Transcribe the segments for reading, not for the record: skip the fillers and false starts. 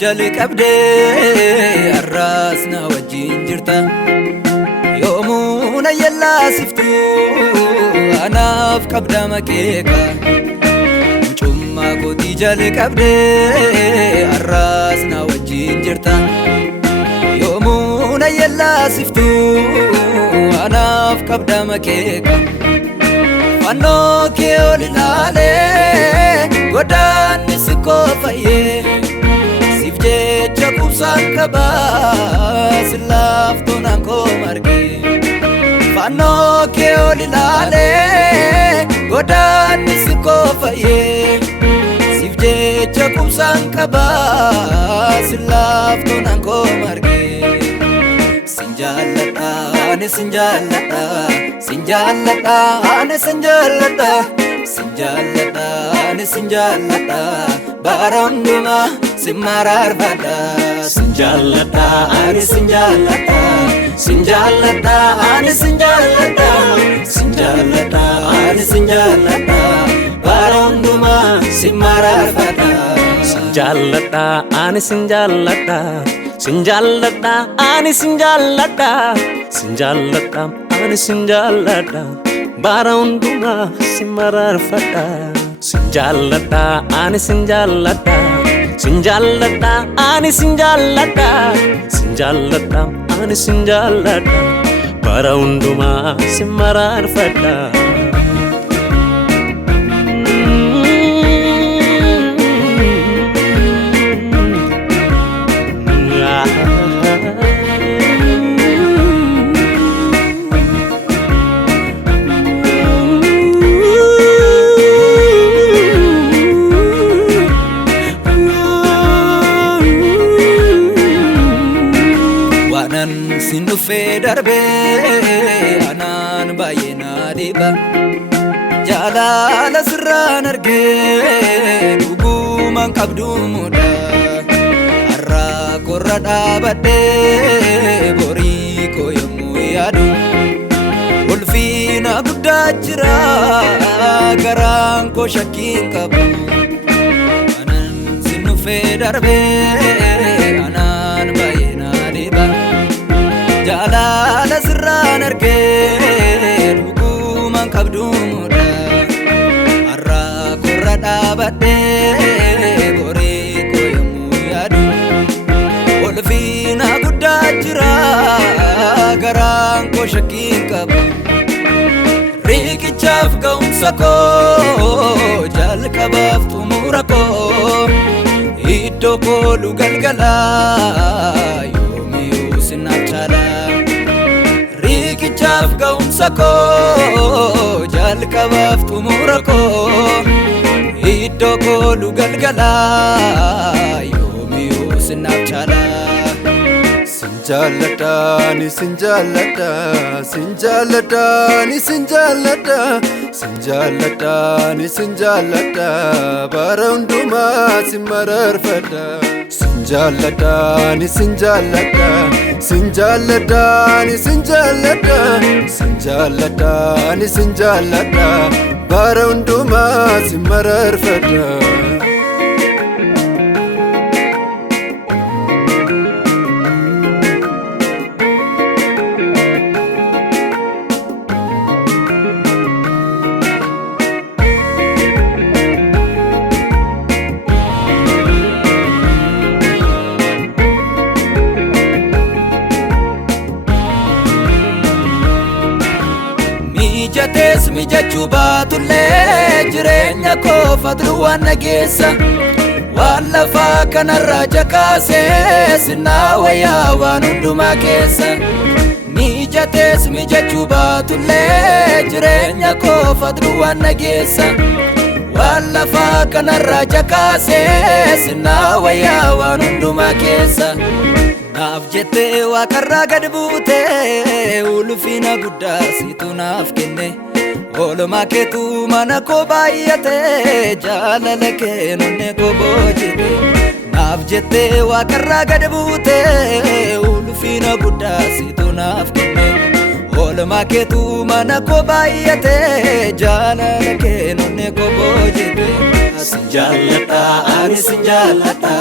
jali qabdee arraasna wajjin jirta yoomuna yellaasiftu anaaf qabda makeeka mucummaa kootii jali qabdee arraasna wajjin jirta yoomuna yellaasiftu anaaf qabda makeeka fannoo kee ol ilaalee godaanni si koofayyee siif jecha kubsaan qabaa si laaftoonaan koo margee fannoo kee ol ilaalee godaanni si koofayyee siif jecha kubsaan qabaa si laaftoonaan koo margee sinjaaladha ani sinjaaladha sinjaaladha ani sinjaaladha sinjaaladha ani sinjaaladha bara hundumaa si mararfadha sinjaaladha ani sinjaaladha sinjaaladha ani sinjaaladha sinjaaladha ani sinjaaladha bara hundumaa si mararfadha sinjaaladha ani sinjaaladha sinjaaladha ani sinjaaladha sinjaaladha ani sinjaaladha bara hundumaa si mararfadha sinjaaladha ani sinjaaladha sinjaaladha ani sinjaaladha sinjaaladha ani sinjaaladha bara hundumaa si mararfadha sin dhufe darbe anaan baay'ee na dhiba jaalala sirraan argee dhugumaan qabdu muda har'aa korra dhaabadhee borii koo yommuu yaadu ulfina guddaa jira garaan koo shakkiin qabu anaan sin dhufe darbe anaan baay'ee na dhiba jaalala sirraan argee dhugumaan qabdu muda har'aa korra dhaabadhee borii koo yommuu yaadu ulfina guddaa jira garaan koo shakkiin qabu riqichaaf ga'umsa koo jalqabaaf xumura koo iddoo koolu galgalaa yoomiyuu sinaaf chala riqichaaf ga'umsa koo jalqabaaf xumura koo iddoo koolu galgalaa yoomiyuu sinaaf chala sinjaaladha ani sinjaaladha sinjaaladha ani sinjaaladha sinjaaladha ani sinjaaladha bara hundumaa si mararfadha sinjaaladha ani sinjaaladha sinjaaladha ani sinjaaladha sinjaaladha ani sinjaaladha bara hundumaa si mararfadha mijatees mijachuu baatullee jireenya koo fadlu waan nageessa waan lafaa kanarraa jakaasee sinnaa wayyaa waan hundumaa keessa mijatees mijachuu baatullee jireenya koo fadlu waan nageessa waan lafaa kanarraa jakaasee sinnaa wayyaa waan hundumaa keessa naaf jettee waaqarraa gad buutee ulfina guddaa situ naaf kenne oolmaa keetu mana koo baay'atee jaalala kee nonne koo boojite naaf jettee waaqarraa gad buutee ulfina guddaa situ naaf kenne oolmaa keetu mana koo baay'atee jaalala kee nonne koo boojite sinjaaladha ani sinjaaladha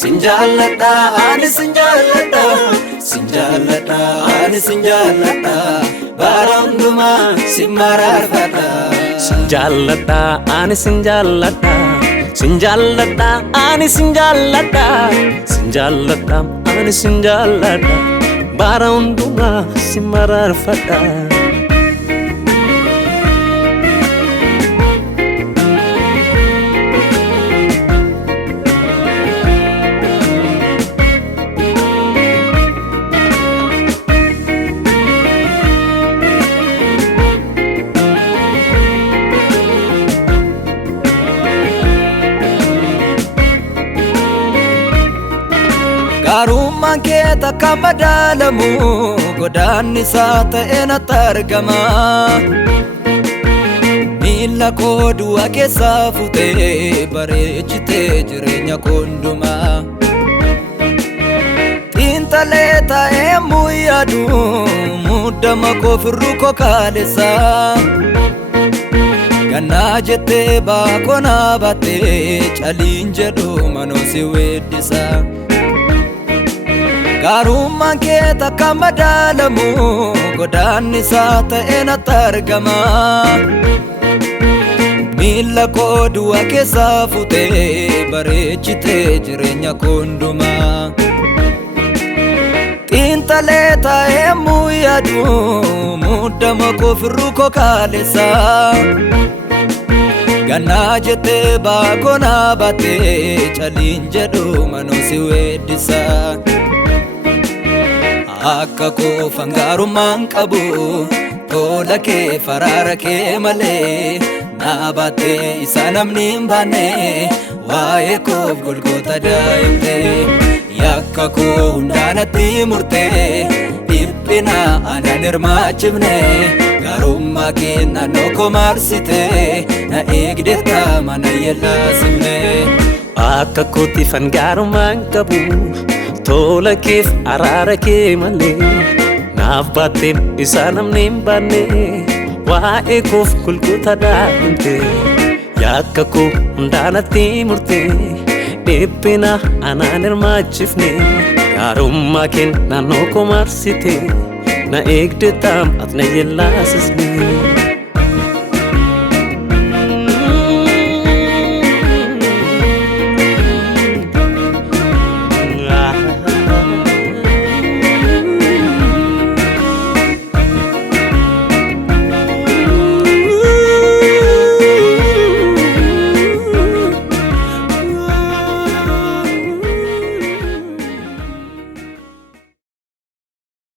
sinjaaladha ani sinjaaladha sinjaaladha ani sinjaaladha bara hundumaa si mararfadha sinjaaladha ani sinjaaladha sinjaaladha ani sinjaaladha sinjaaladha ani sinjaaladha bara hundumaa si mararfadha Gaarummaan kee takka madaalamu godaanni isaa ta'e natti argama miila koo du'a keessaa fuutee bareechitee jireenya koo hundumaa xiinxalee taa'ee muyyaadu muddama koo firruu koo kaalessa gannaa jettee baakoo naa baattee caliin jedhu manoo si weeddisa Gaarummaan kee takka madaalamu godaanni isaa ta'e natti argama miila koo du'a keessaa fuutee bareechitee jireenya koo hundumaa xiinxalee taa'ee muyyaadu muddama koo firruu koo kaalessa gannaa jettee baakoo naa baattee caliin jedhu manoo si weeddisa Akka koo fangaarummaan qabu tola kee faraara kee malee naa baattee isa namni hin baanne waa'ee koof golgoota daa'imtee yakka koo hundaanatti murtee dhiphina anan hirmaachifne gaarummaa kee naannoo koo maarsitee na eegdeetta mana yellaasifne Akka kootti fangaarummaan qabu tola keef araara kee malee naaf baatteen isa namni hin baanne waa'ee koof golgoota daa'imtee yakka koo hundaanatti murtee dhiphina anaan hirmaachifne gaarummaa kee naannoo koo maarsitee na eegdeetta mana yellaasifne